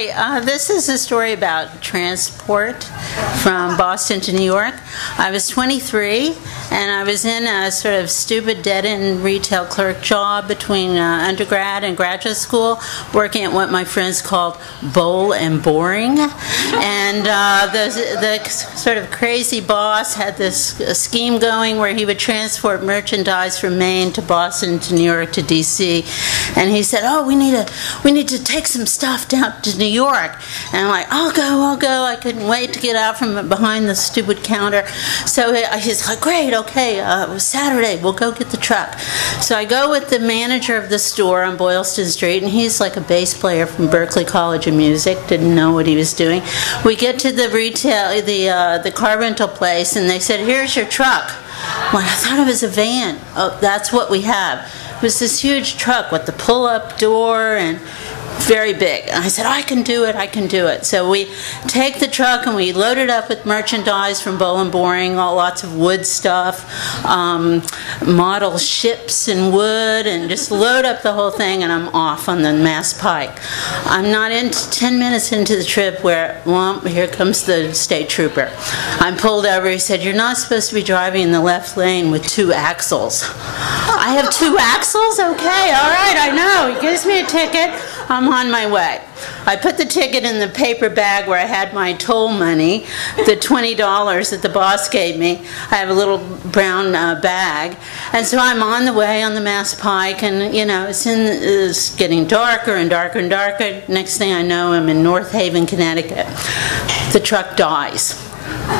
Hi, this is a story about transport from Boston to New York. I was 23 and I was in a sort of stupid dead-end retail clerk job between undergrad and graduate school, working at what my friends called bowl and boring. And the sort of crazy boss had this scheme going where he would transport merchandise from Maine to Boston to New York to DC. And he said, "Oh, we need to take some stuff down to New York." And I'm like, I'll go. I couldn't wait to get out from behind the stupid counter. So he's like, "Great, okay, it was Saturday, we'll go get the truck." So I go with the manager of the store on Boylston Street, and he's like a bass player from Berklee College of Music, didn't know what he was doing. We get to the retail, the car rental place, and they said, "Here's your truck." Well, I thought it was a van. Oh, that's what we have. It was this huge truck with the pull-up door and very big. And I said, I can do it. So we take the truck and we load it up with merchandise from Bowl and Boring, lots of wood stuff, model ships and wood, and just load up the whole thing, and I'm off on the Mass Pike. I'm not 10 minutes into the trip where, well, here comes the state trooper. I'm pulled over. He said, "You're not supposed to be driving in the left lane with 2 axles." I have 2 axles? Okay, all right, I know. He gives me a ticket. I'm on my way. I put the ticket in the paper bag where I had my toll money, the $20 that the boss gave me. I have a little brown bag. And so I'm on the way on the Mass Pike, and you know, it's getting darker and darker and darker. Next thing I know, I'm in North Haven, Connecticut. The truck dies.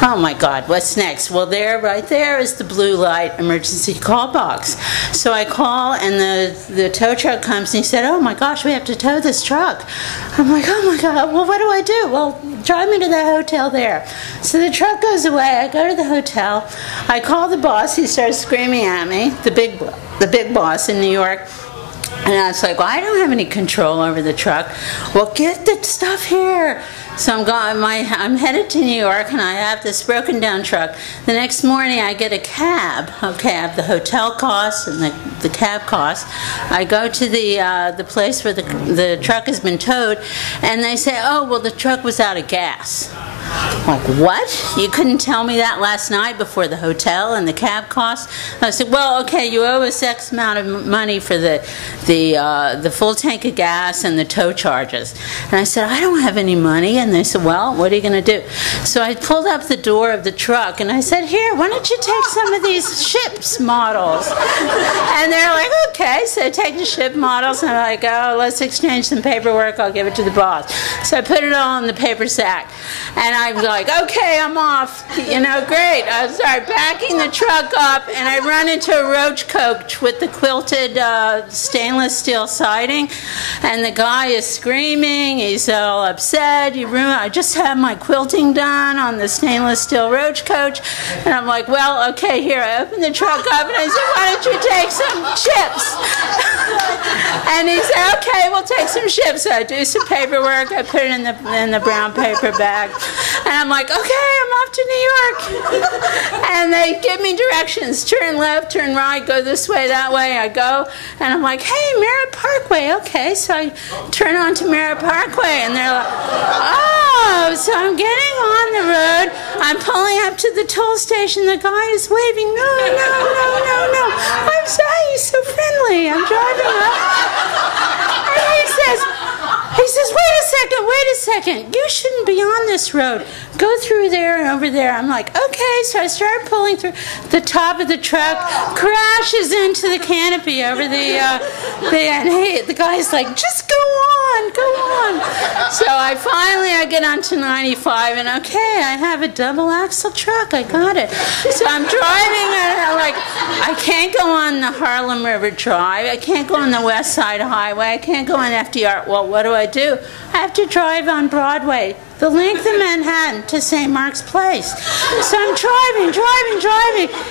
Oh my God, what's next? Well, right there is the blue light emergency call box. So I call, and the tow truck comes, and he said, "Oh my gosh, we have to tow this truck." I'm like, "Oh my God, well, what do I do?" "Well, drive me to the hotel there." So the truck goes away. I go to the hotel. I call the boss. He starts screaming at me, the big boss in New York. And I was like, "Well, I don't have any control over the truck." "Well, get the stuff here." So I'm headed to New York, and I have this broken down truck. The next morning I get a cab. Okay, I have the hotel costs and the cab costs. I go to the place where the truck has been towed, and they say, "Oh, well, the truck was out of gas." I'm like, "What? You couldn't tell me that last night before the hotel and the cab costs?" I said, "Well, okay, you owe us X amount of money for the full tank of gas and the tow charges." And I said, "I don't have any money." And they said, "Well, what are you going to do?" So I pulled up the door of the truck and I said, "Here, why don't you take some of these ships models?" And they're like, "Okay." So I take the ship models, and I'm like, "Oh, let's exchange some paperwork. I'll give it to the boss." So I put it all in the paper sack. And I'm like, "Okay, I'm off." You know, great. I start backing the truck up, and I run into a roach coach with the quilted stainless steel siding. And the guy is screaming. He's all upset. I just had my quilting done on the stainless steel roach coach. And I'm like, "Well, okay, here." I opened the truck up, and I said, "Why don't you take some chips?" And he said, "Okay, we'll take some chips." So I do some paperwork. I put it in the brown paper bag. And I'm like, "Okay, I'm off to New York." And they give me directions. Turn left, turn right, go this way, that way. I go, and I'm like, "Hey, Merritt Parkway." Okay, so I turn onto Merritt Parkway, and they're like, "Oh," so I'm getting on the road. I'm pulling up to the toll station. The guy is waving, "No. I'm sorry, he's so friendly." I'm driving up. And he says, wait a second, you shouldn't be on this road. Go through there and over there." I'm like, "Okay." So I start pulling through. The top of the truck crashes into the canopy over and the guy's like, "Just go on. So I get onto 95, and okay, I have a double axle truck. I got it. So I'm driving, and I'm like, I can't go on the Harlem River Drive. I can't go on the West Side Highway. I can't go on FDR. Well, what do? I have to drive on Broadway the length of Manhattan to St. Mark's Place. So I'm driving.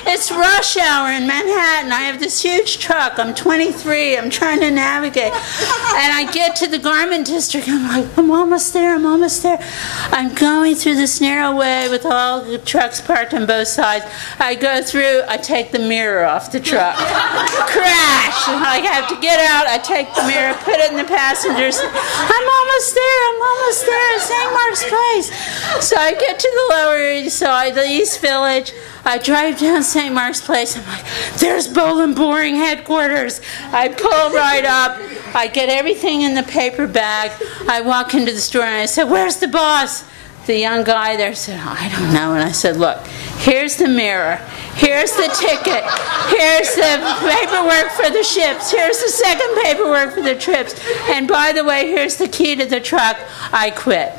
It's rush hour in Manhattan. I have this huge truck. I'm 23. I'm trying to navigate. And I get to the garment district. I'm like, I'm almost there. I'm going through this narrow way with all the trucks parked on both sides. I go through. I take the mirror off the truck. Crash! I have to get out. I take the mirror, put it in the passenger seat. I'm almost there at St. Mark's Place. So I get to the Lower East Side, the East Village. I drive down St. Mark's Place. I'm like, there's Bowl & Boring headquarters. I pull right up. I get everything in the paper bag. I walk into the store and I said, where's the boss? The young guy there said, oh, I don't know. And I said, look, here's the mirror. Here's the ticket. Here's the paperwork for the ships. Here's the second paperwork for the trips. And by the way, here's the key to the truck. I quit.